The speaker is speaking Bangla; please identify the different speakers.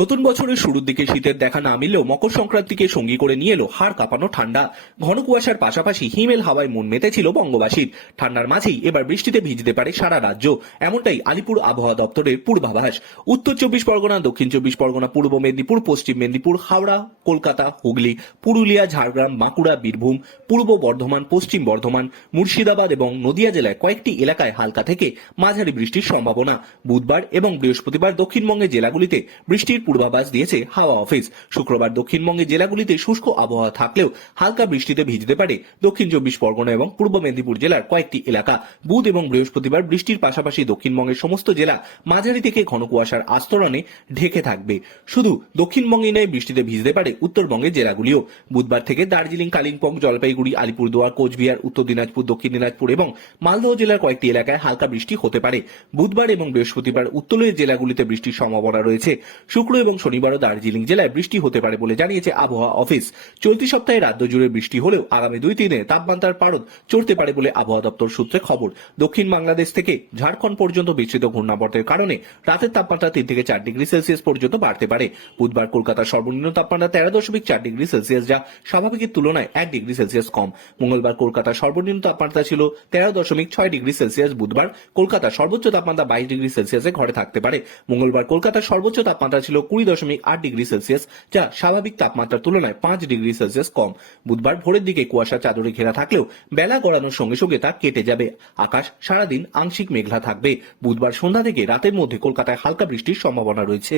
Speaker 1: নতুন বছরের শুরুর দিকে শীতের দেখা না মিললেও মকর সংক্রান্তিকে সঙ্গী করে নিয়ে এলো হাড় কাঁপানো ঠান্ডা ঘন কুয়াশার পাশাপাশি হিমেল হাওয়ায় মন মেতেছিল বঙ্গবাসীর ঠান্ডার মাঝেই এবার বৃষ্টিতে ভিজতে পারে সারা রাজ্য এমনটাই আলিপুর আবহাওয়া দপ্তরের পূর্বাভাস উত্তর চব্বিশ পরগনা দক্ষিণ চব্বিশ পরগনা পূর্ব মেদিনীপুর পশ্চিম মেদিনীপুর হাওড়া কলকাতা হুগলি পুরুলিয়া ঝাড়গ্রাম বাঁকুড়া বীরভূম পূর্ব বর্ধমান পশ্চিম বর্ধমান মুর্শিদাবাদ এবং নদিয়া জেলায় কয়েকটি এলাকায় হালকা থেকে মাঝারি বৃষ্টির সম্ভাবনা বুধবার এবং বৃহস্পতিবার দক্ষিণবঙ্গের জেলাগুলিতে বৃষ্টির পূর্বাভাস দিয়েছে হাওয়া অফিস শুক্রবার দক্ষিণবঙ্গের জেলাগুলিতে শুষ্ক আবহাওয়া থাকলেও হালকা বৃষ্টিতে ভিজতে পারে দক্ষিণ চব্বিশ পরগনা এবং পূর্ব মেদিনীপুর জেলার কয়েকটি এলাকা বুধ এবং বৃহস্পতিবার বৃষ্টির পাশাপাশি দক্ষিণবঙ্গের সমস্ত জেলা মাঝারি থেকে ঘন কুয়াশার আস্তরণে ঢেকে থাকবে শুধু দক্ষিণবঙ্গে নয় বৃষ্টিতে ভিজতে পারে উত্তরবঙ্গের জেলাগুলিও বুধবার থেকে দার্জিলিং কালিম্পং জলপাইগুড়ি আলিপুরদুয়ার কোচবিহার উত্তর দিনাজপুর দক্ষিণ দিনাজপুর এবং মালদহ জেলার কয়েকটি এলাকায় হালকা বৃষ্টি হতে পারে বুধবার এবং বৃহস্পতিবার উত্তরের জেলাগুলিতে বৃষ্টির সম্ভাবনা রয়েছে শুক্র শুক্র এবং শনিবারও দার্জিলিং জেলায় বৃষ্টি হতে পারে বলে জানিয়েছে আবহাওয়া অফিস চলতি সপ্তাহে রাজ্য জুড়ে বৃষ্টি হলেও আগামী দুই তিনে তাপমাত্রার পারদ চড়তে পারে বলে আবহাওয়া দপ্তর সূত্রে খবর দক্ষিণ বাংলাদেশ থেকে ঝাড়খণ্ড পর্যন্ত বিস্তৃত ঘূর্ণাবর্তের কারণে রাতের তাপমাত্রা তিন থেকে চার ডিগ্রি সেলসিয়াস পর্যন্ত বাড়তে পারে বুধবার কলকাতার সর্বনিম্ন তাপমাত্রা তেরো দশমিক চার ডিগ্রি সেলসিয়াস যা স্বাভাবিকের তুলনায় এক ডিগ্রি সেলসিয়াস কম মঙ্গলবার কলকাতার সর্বনিম্ন তাপমাত্রা ছিল তেরো দশমিক ছয় ডিগ্রি সেলসিয়াস বুধবার কলকাতার সর্বোচ্চ তাপমাত্রা বাইশ ডিগ্রি সেলসিয়াসে ঘরে থাকতে পারে মঙ্গলবার কলকাতার সর্বোচ্চ তাপমাত্রা ছিল কুড়ি দশমিক আট ডিগ্রি সেলসিয়াস যা স্বাভাবিক তাপমাত্রার তুলনায় পাঁচ ডিগ্রি সেলসিয়াস কম বুধবার ভোরের দিকে কুয়াশা চাদরে ঘেরা থাকলেও বেলা গড়ানোর সঙ্গে সঙ্গে তা কেটে যাবে আকাশ সারাদিন আংশিক মেঘলা থাকবে বুধবার সন্ধ্যা থেকে রাতের মধ্যে কলকাতায় হালকা বৃষ্টির সম্ভাবনা রয়েছে